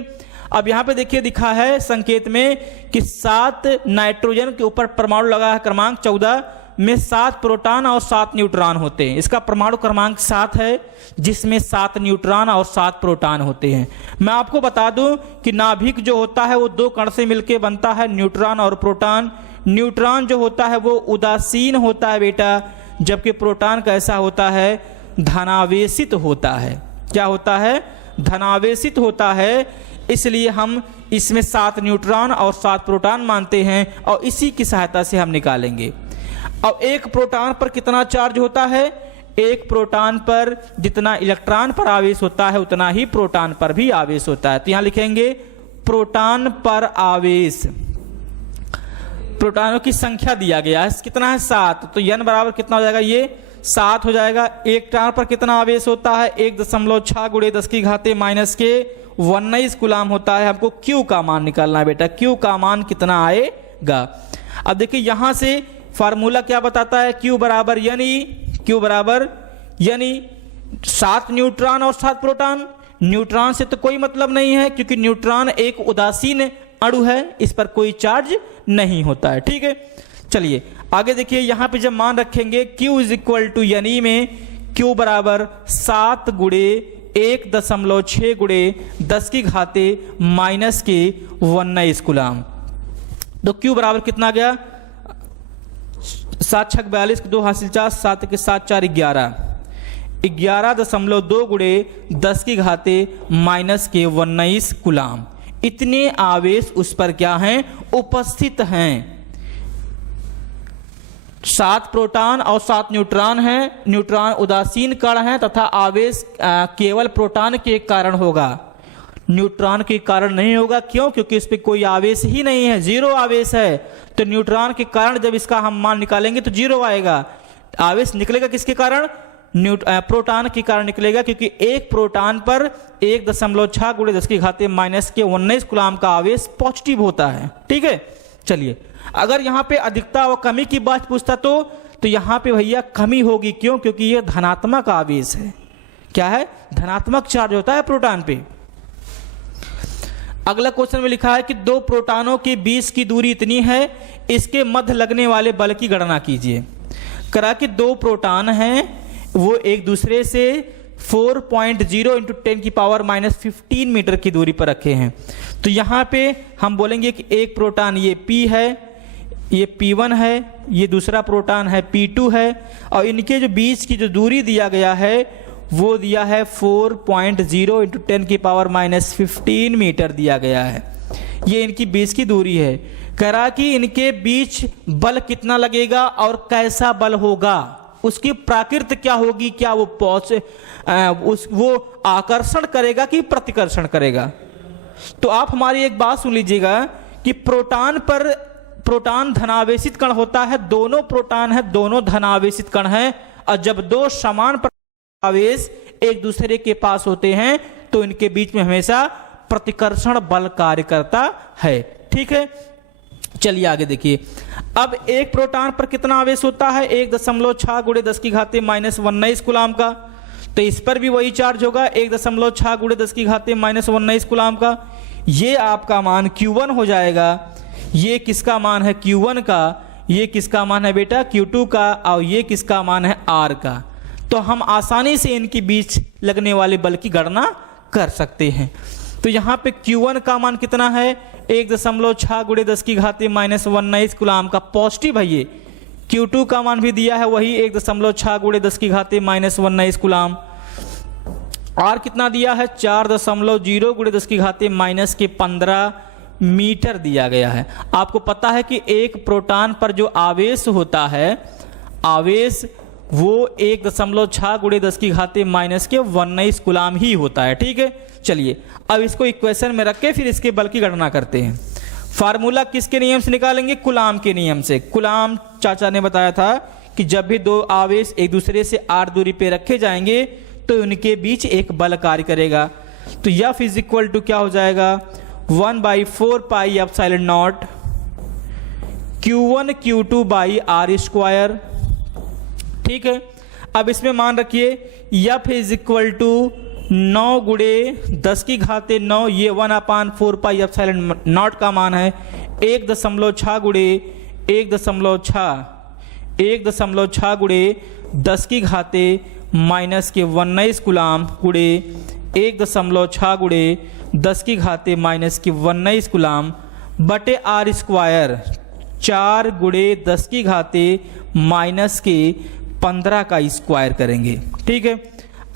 अब यहां पे देखिए दिखा है संकेत में कि 7 नाइट्रोजन के ऊपर परमाणु लगा है क्रमांक 14 में 7 प्रोटॉन और 7 न्यूट्रॉन होते हैं। इसका परमाणु क्रमांक 7 है जिसमें 7 न्यूट्रॉन और 7 प्रोटॉन होते हैं। मैं आपको बता दूं कि नाभिक जो होता है वो 2 कण से मिलकर बनता है, न्यूट्रॉन और प्रोटॉन। न्यूट्रॉन जो होता है वो उदासीन होता है बेटा, जबकि प्रोटॉन कैसा होता है, धनावेशित होता है। क्या होता है, धनावेशित होता है। इसलिए हम इसमें 7 न्यूट्रॉन और 7 प्रोटॉन मानते हैं और इसी की सहायता से हम निकालेंगे। अब एक प्रोटॉन पर कितना चार्ज होता है, एक प्रोटॉन पर जितना इलेक्ट्रॉन पर आवेश होता है उतना ही प्रोटॉन पर भी आवेश होता है। तो यहां लिखेंगे प्रोटॉन पर आवेश। प्रोटॉनों की संख्या दिया गया है, कितना है 7, तो n बराबर कितना हो जाएगा, ये 7 हो जाएगा। एक प्रोटॉन पर कितना आवेश होता है 1.6 गुणे 10 की घाते माइनस के 19 कूलाम होता है। हमको Q का मान निकालना है बेटा, Q का मान कितना आएगा। अब देखिए यहां से फार्मूला क्या बताता है, Q बराबर यानी 7 न्यूट्रॉन और 7 प्रोटॉन। न्यूट्रॉन से तो कोई मतलब नहीं है क्योंकि न्यूट्रॉन एक उदासीन अणु है, इस पर कोई चार्ज नहीं होता है। ठीक है, चलिए आगे देखिए यहां पे जब मान रखेंगे Q इज इक्वल टू यानी में Q बराबर 7 गुणे 1.6 गुणे 10 की घाते माइनस के 19 कूलाम। तो Q बराबर कितना गया 7 छक 42 2 हासिल 4 7 के 7 4 11.2 गुणे 10 की घाते माइनस के 19 कूलाम। इतने आवेश उस पर क्या हैं, उपस्थित हैं। 7 प्रोटॉन और 7 न्यूट्रॉन हैं। न्यूट्रॉन उदासीन कण हैं तथा आवेश केवल प्रोटॉन के कारण होगा, न्यूट्रॉन के कारण नहीं होगा। क्यों? क्योंकि इस पे कोई आवेश ही नहीं है, जीरो आवेश है। तो न्यूट्रॉन के कारण जब इसका हम मान निकालेंगे तो जीरो आएगा। आवेश निकलेगा किसके कारण, प्रोटॉन के कारण निकलेगा, क्योंकि एक प्रोटॉन पर 1.6 गुणे 10 की घाते माइनस के 19 कूलाम का आवेश पॉजिटिव होता है। ठीक है, चलिए अगर यहां पे अधिकता और कमी की बात पूछता तो यहां पे भैया कमी होगी। क्यों? क्योंकि यह धनात्मक आवेश है। क्या है, धनात्मक चार्ज होता है प्रोटॉन पे। अगला क्वेश्चन में लिखा है कि 2 प्रोटॉनों के बीच की दूरी इतनी है, इसके मध्य लगने वाले बल की गणना कीजिए। करा कि 2 प्रोटॉन हैं, वो एक दूसरे से 4.0 इंटू 10 की पावर माइनस 15 मीटर की दूरी पर रखे हैं। तो यहां पे हम बोलेंगे कि एक प्रोटॉन ये P है, ये P1 है, ये दूसरा प्रोटॉन है P2 है, और इनके जो बीच की जो दूरी दिया गया है वो दिया है 4.0 इंटू 10 की पावर माइनस 15 मीटर दिया गया है। ये इनकी बीच की दूरी है। कह रहा कि इनके बीच बल कितना लगेगा और कैसा बल होगा, उसकी प्रकृति क्या होगी, क्या वो वो आकर्षण करेगा कि प्रतिकर्षण करेगा। तो आप हमारी एक बात सुन लीजिएगा कि प्रोटॉन धनावेशित कण होता है, दोनों प्रोटॉन है, दोनों धनावेशित कण हैं, और जब 2 समान आवेश एक दूसरे के पास होते हैं तो इनके बीच में हमेशा प्रतिकर्षण बल कार्य करता है। ठीक है, चलिए आगे देखिए। अब एक प्रोटॉन पर कितना आवेश होता है 1.6 गुणे 10 की घाते माइनस 19 कूलाम का। तो इस पर भी वही चार्ज होगा 1.6 गुणे 10 की घाते माइनस 19 कूलाम का। ये आपका मान Q1 हो जाएगा। ये किसका मान है Q1 का, ये किसका मान है बेटा Q2 का, और ये किसका मान है R का। तो हम आसानी से इनके बीच लगने वाले बल की गणना कर सकते हैं। तो यहाँ पे Q1 का मान कितना है 1.6 गुणे 10 की घाते माइनस 19 कूलाम का, पॉजिटिव है ये। Q2 का मान भी दिया है वही 1.6 गुणे 10 की घाते माइनस 19 कूलाम। R कितना दिया है 4.0 गुणे 10 की घाते माइनस के 15 मीटर दिया गया है। आपको पता है कि एक प्रोटॉन पर जो आवेश होता है, आवेश वो 1.6 गुणे 10 की घाते माइनस के 19 कूलाम ही होता है। ठीक है, चलिए अब इसको इक्वेशन में रख के फिर इसके बल की गणना करते हैं। फार्मूला किसके नियम से निकालेंगे, कूलाम के नियम से। कूलाम चाचा ने बताया था कि जब भी 2 आवेश एक दूसरे से r दूरी पे रखे जाएंगे तो उनके बीच एक बल कार्य करेगा। तो F इज इक्वल टू क्या हो जाएगा 1/4 pi epsilon naught Q1 Q2 by R square. ठीक है, अब इसमें मान रखिए F इज इक्वल टू 9 गुणे 10 की घाते 9, ये 1/4 पाई एप्सिलॉन नॉट का मान है 1.6 गुणे 1.6 गुणे 10 की घाते माइनस के 19 कूलाम गुणे 1.6 गुणे 10 की घाते माइनस की 19 कूलाम बटे R स्क्वायर 4 गुणे 10 की घाते माइनस के 15 का स्क्वायर करेंगे। ठीक है,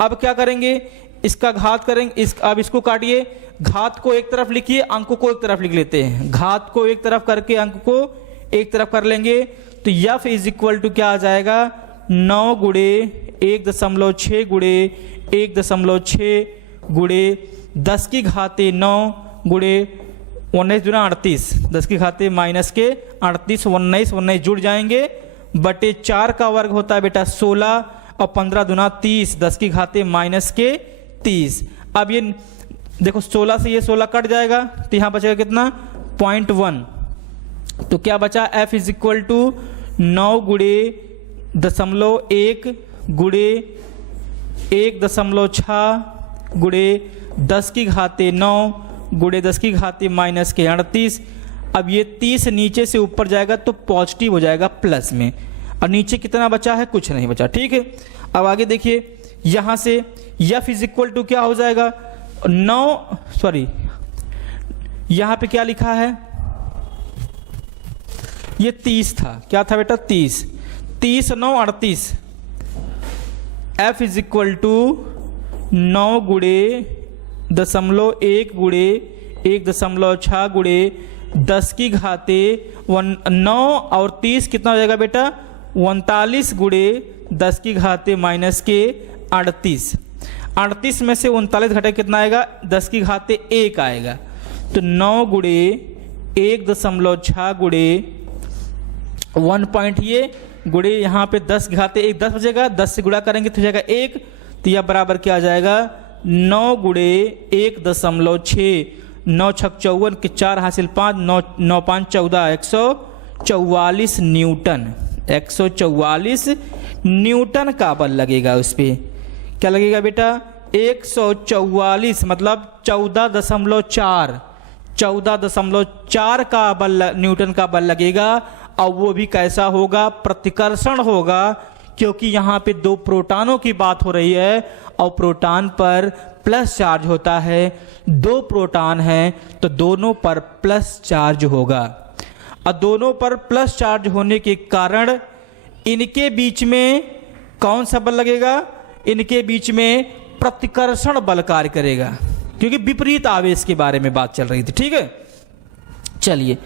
अब क्या करेंगे, इसका घात करेंगे। अब इसको काटिए, घात को एक तरफ लिखिए, अंक को एक तरफ लिख लेते हैं। घात को एक तरफ करके अंक को एक तरफ कर लेंगे। तो F इज इक्वल टू क्या आ जाएगा 9 गुणे 1.6 गुणे 1.6 गुणे 10 की घाते 9 गुणे 19 दूना 38, 10 की घाते माइनस के 38, 19 जुड़ जाएंगे बटे 4 का वर्ग होता है बेटा 16 और 15 दूना 30, 10 की घाते माइनस के 30। अब ये देखो 16 से ये 16 कट जाएगा तो यहाँ बचेगा कितना 0.1। तो क्या बचा f इज इक्वल टू 9 गुड़े 0.1 गुड़े 1.6 गुड़े 10 की घाते 9 गुड़े 10 की घाते माइनस के 38। अब ये 30 नीचे से ऊपर जाएगा तो पॉजिटिव हो जाएगा प्लस में, और नीचे कितना बचा है, कुछ नहीं बचा। ठीक है, अब आगे देखिए यहां से f इज इक्वल टू क्या हो जाएगा 9 यहां पे क्या लिखा है, ये 30 था, क्या था बेटा 30 9 38। f इज इक्वल टू 9 गुड़े 0.1 गुड़े 1.6 गुड़े 10 की घाते 9 और 30 कितना हो जाएगा बेटा 39 गुड़े 10 की घाते माइनस के 38 में से 39 घटे कितना आएगा 10 की घाते 1 आएगा। तो 9 गुड़े 1.6 गुड़े 1 पॉइंट ये गुड़े यहाँ पे 10 घाते 1 10 बचेगा, 10 से गुड़ा करेंगे तो हो जाएगा 1, तो यह बराबर क्या आ जाएगा 9 गुड़े 1.6 9 छक 54 के 4 हासिल 5 9 5 14 144 न्यूटन 144 न्यूटन का बल लगेगा। उस पर क्या लगेगा बेटा 144 मतलब 14.4 का बल न्यूटन का बल लगेगा। और वो भी कैसा होगा, प्रतिकर्षण होगा, क्योंकि यहाँ पे 2 प्रोटॉनों की बात हो रही है और प्रोटॉन पर प्लस चार्ज होता है। 2 प्रोटॉन हैं तो दोनों पर प्लस चार्ज होगा, और दोनों पर प्लस चार्ज होने के कारण इनके बीच में कौन सा बल लगेगा, इनके बीच में प्रतिकर्षण बल कार्य करेगा, क्योंकि विपरीत आवेश के बारे में बात चल रही थी। ठीक है, चलिए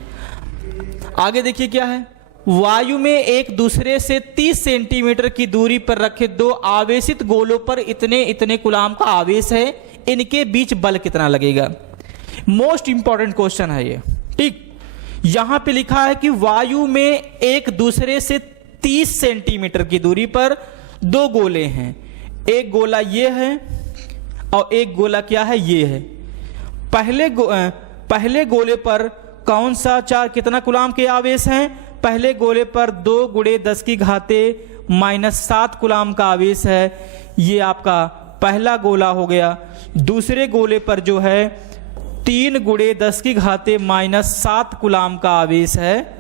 आगे देखिए क्या है। वायु में एक दूसरे से 30 सेंटीमीटर की दूरी पर रखे 2 आवेशित गोलों पर इतने कूलाम का आवेश है, इनके बीच बल कितना लगेगा। मोस्ट इंपॉर्टेंट क्वेश्चन है ये। ठीक, यहां पे लिखा है कि वायु में एक दूसरे से 30 सेंटीमीटर की दूरी पर 2 गोले हैं, एक गोला ये है और एक गोला क्या है ये है। पहले गोले पर कौन सा चार्ज कितना कूलाम के आवेश हैं, पहले गोले पर 2 गुड़े 10 की घाते -7 कूलाम का आवेश है, ये आपका पहला गोला हो गया। दूसरे गोले पर जो है 3 गुड़े 10 की घाते -7 कूलाम का आवेश है,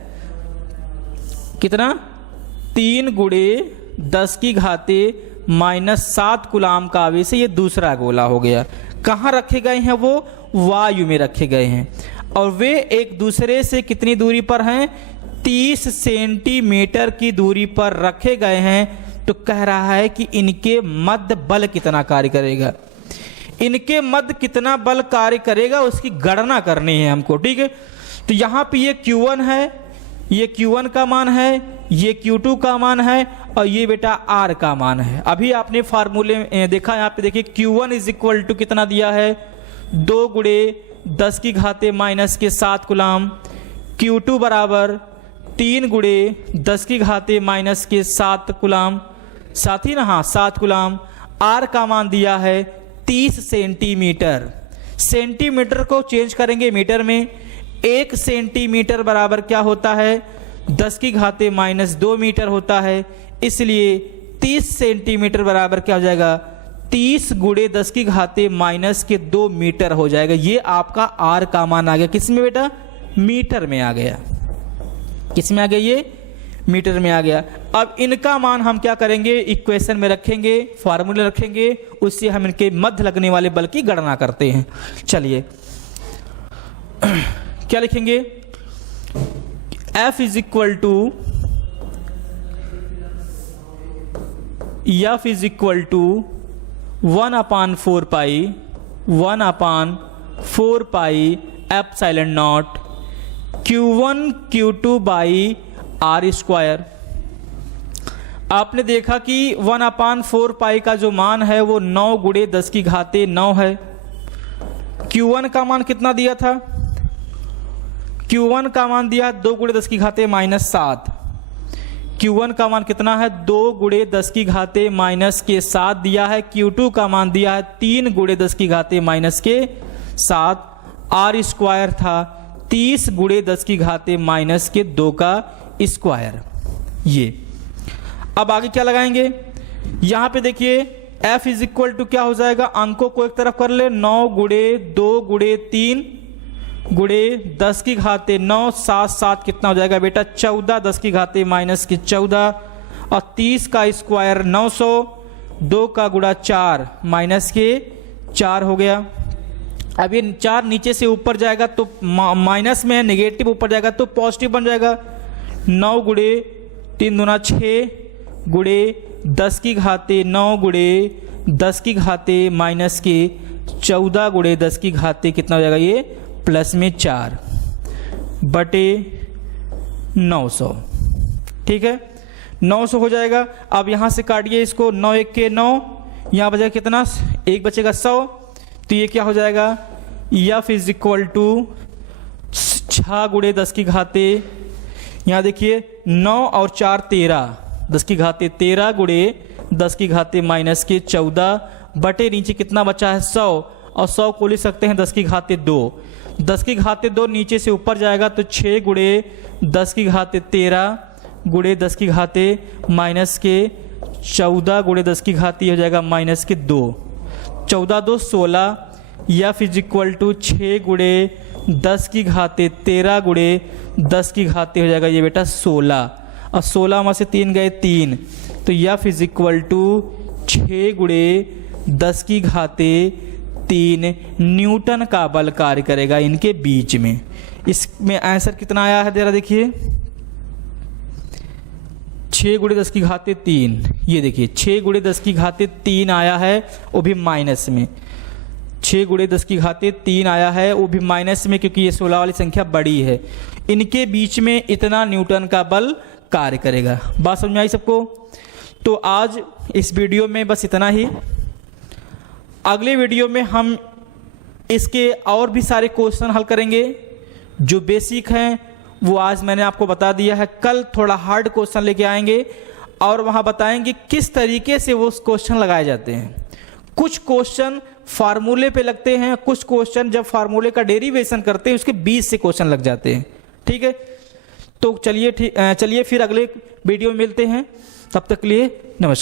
कितना 3 गुड़े 10 की घाते -7 कूलाम का आवेश है, ये दूसरा गोला हो गया। कहाँ रखे गए हैं, वो वायु में रखे गए हैं, और वे एक दूसरे से कितनी दूरी पर हैं, 30 सेंटीमीटर की दूरी पर रखे गए हैं। तो कह रहा है कि इनके मध्य बल कितना कार्य करेगा, इनके मध्य कितना बल कार्य करेगा उसकी गणना करनी है हमको। ठीक है, तो यहाँ पे ये Q1 है, ये Q1 का मान है, ये Q2 का मान है, और ये बेटा R का मान है। अभी आपने फार्मूले में देखा, यहाँ पे देखिए Q1 इज इक्वल टू कितना दिया है 2 गुड़े 10 की घाते -7 कूलाम, Q2 बराबर 3 गुड़े 10 की घाते -7 कूलाम, साथ ही ना हाँ 7 कूलाम। R का मान दिया है 30 सेंटीमीटर, सेंटीमीटर को चेंज करेंगे मीटर में, 1 सेंटीमीटर बराबर क्या होता है 10 की घाते -2 मीटर होता है, इसलिए 30 सेंटीमीटर बराबर क्या हो जाएगा 30 गुड़े 10 की घाते -2 मीटर हो जाएगा। ये आपका R का मान आ गया, किस में बेटा मीटर में आ गया, किस में आ गया ये मीटर में आ गया। अब इनका मान हम क्या करेंगे, इक्वेशन में रखेंगे, फार्मूले रखेंगे, उससे हम इनके मध्य लगने वाले बल की गणना करते हैं। चलिए क्या लिखेंगे, F is equal to 1/4 pi epsilon naught Q1 Q2 by R square. आपने देखा कि 1/4 पाई का जो मान है वो 9 गुड़े 10 की घाते 9 है। Q1 का मान कितना दिया था, Q1 का मान दिया 2 गुड़े 10 की घाते -7, Q1 का मान कितना है 2 गुणे 10 की घाते माइनस के 7 दिया है। Q2 का मान दिया है 3 गुणे 10 की घाते माइनस के 7। R स्क्वायर था 30 गुणे 10 की घाते माइनस के 2 का स्क्वायर। ये अब आगे क्या लगाएंगे, यहां पे देखिए F इज इक्वल टू क्या हो जाएगा, अंकों को एक तरफ कर ले, 9 गुणे 2 गुणे 3 गुणे 10 की घाते 9 7 7 कितना हो जाएगा बेटा 14 10 की घाते माइनस की 14 और 30 का स्क्वायर 900, 2 का गुणा 4 माइनस के 4 हो गया। अब ये 4 नीचे से ऊपर जाएगा तो माइनस में है, नेगेटिव ऊपर जाएगा तो पॉजिटिव बन जाएगा। 9 गुणे 3 दूना 6 गुणे 10 की घाते 9 गुणे 10 की घाते माइनस के 14 गुणे 10 की घाते कितना हो जाएगा ये प्लस में 4 बटे 900। ठीक है 900 हो जाएगा। अब यहां से काटिए इसको, 9 1 के 9, यहां बचेगा कितना 1 बचेगा 100, तो ये क्या हो जाएगा F इज इक्वल टू 6 गुणे 10 की घाते, यहां देखिए 9 और 4 13 10 की घाते 13 गुणे 10 की घाते माइनस के 14 बटे नीचे कितना बचा है 100, और 100 को लिख सकते हैं 10 की घाते 2, 10 की घाते 2 नीचे से ऊपर जाएगा तो 6 गुणे 10 की घाते 13 गुणे 10 की घाते माइनस के 14 गुणे 10 की घाते हो जाएगा माइनस के 2, 14 2 16। F इज इक्वल टू 6 गुणे 10 की घाते 13 गुणे 10 की घाते हो जाएगा ये बेटा 16, और 16 में से 3 गए 3, तो F इज इक्वल टू 6 गुणे 10 की घाते 3 न्यूटन का बल कार्य करेगा इनके बीच में। इसमें आंसर कितना आया है जरा देखिए, 6 गुणे 10 की घाते 3, ये देखिए 6 गुणे 10 की घाते 3 आया है, वो भी माइनस में। 6 गुणे 10 की घाते 3 आया है, वो भी माइनस में, क्योंकि ये 16 वाली संख्या बड़ी है। इनके बीच में इतना न्यूटन का बल कार्य करेगा। बात समझ में आई सबको? तो आज इस वीडियो में बस इतना ही। अगले वीडियो में हम इसके और भी सारे क्वेश्चन हल करेंगे जो बेसिक हैं, वो आज मैंने आपको बता दिया है। कल थोड़ा हार्ड क्वेश्चन लेके आएंगे और वहां बताएंगे किस तरीके से वो क्वेश्चन लगाए जाते हैं। कुछ क्वेश्चन फार्मूले पे लगते हैं, कुछ क्वेश्चन जब फार्मूले का डेरिवेशन करते हैं उसके बीच से क्वेश्चन लग जाते हैं। ठीक है, तो चलिए फिर अगले वीडियो में मिलते हैं, तब तक के लिए नमस्कार।